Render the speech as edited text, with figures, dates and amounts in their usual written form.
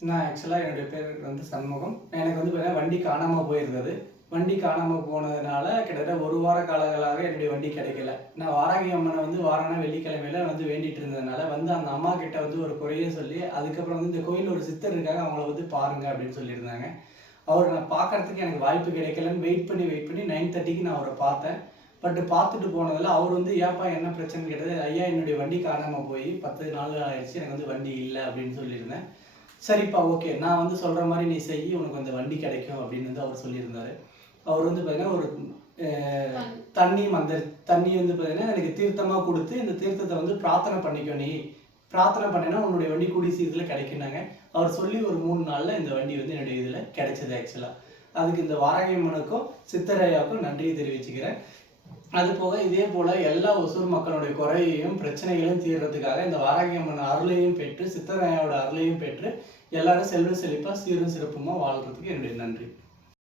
நான் ஆக்சுவலாக என்னுடைய பேர் வந்து சண்முகம். எனக்கு வந்து பார்த்தீங்கன்னா வண்டி காணாமல் போயிருந்தது. வண்டி காணாமல் போனதுனால கிட்டத்தட்ட 1 வார காலங்களாக என்னுடைய வண்டி கிடைக்கல. நான் வாராகி அம்மனை வந்து வாரான வெள்ளிக்கிழமையில வந்து வேண்டிட்டு இருந்ததுனால வந்து அந்த அம்மா கிட்ட வந்து ஒரு குறைய சொல்லி, அதுக்கப்புறம் வந்து இந்த கோயில்ல ஒரு சித்தர் இருக்காங்க, அவங்கள வந்து பாருங்க அப்படின்னு சொல்லியிருந்தாங்க. அவரை நான் பார்க்கறதுக்கு எனக்கு வாய்ப்பு கிடைக்கலன்னு வெயிட் பண்ணி 9:30க்கு நான் அவரை பார்த்தேன். பட் பார்த்துட்டு போனதில அவர் வந்து ஏன்ப்பா என்ன பிரச்சனைன்னு கேட்டது, ஐயா என்னுடைய வண்டி காணாமல் போய் 10 நாள் ஆயிடுச்சு. எனக்கு வந்து வண்டி இல்ல அப்படின்னு சொல்லியிருந்தேன். சரிப்பா ஓகே. நான் வந்து சொல்ற மாரி நீ செய்யி, உனக்கு அந்த வண்டி கிடைக்கும் அப்படின்னு வந்து அவர் சொல்லியிருந்தாரு. அவர் வந்து பார்த்தீங்கன்னா, ஒரு அ தண்ணி வந்து பார்த்தீங்கன்னா, எனக்கு தீர்த்தமா குடுத்து, இந்த தீர்த்தத்த வந்து பிரார்த்தனை பண்ணிக்கோ நீ. பிரார்த்தனை பண்ணேன்னா உன்னுடைய வண்டி கூடிய சீக்கிரத்தில கிடைக்கும்னாங்க. அவர் சொல்லி ஒரு 3 நாள்ல இந்த வண்டி வந்து என்னுடைய இதில கிடைச்சது ஆக்சுவலா. அதுக்கு இந்த வாராகி அம்மனுக்கும், சித்தரையாவுக்கும் நன்றி தெரிவிச்சுக்கிறேன். அதுபோக இதே போல எல்லா ஒசூர் மக்களுடைய குறையையும், பிரச்சனைகளையும் தீர்றதுக்காக இந்த வாராகி அம்மன் அருளையும் பெற்று, சித்தரையாவோட அருளையும் பெற்று, எல்லாரும் செல்வ செழிப்பா, சீரும் சிறப்புமா வாழ்றதுக்கு என்னுடைய நன்றி.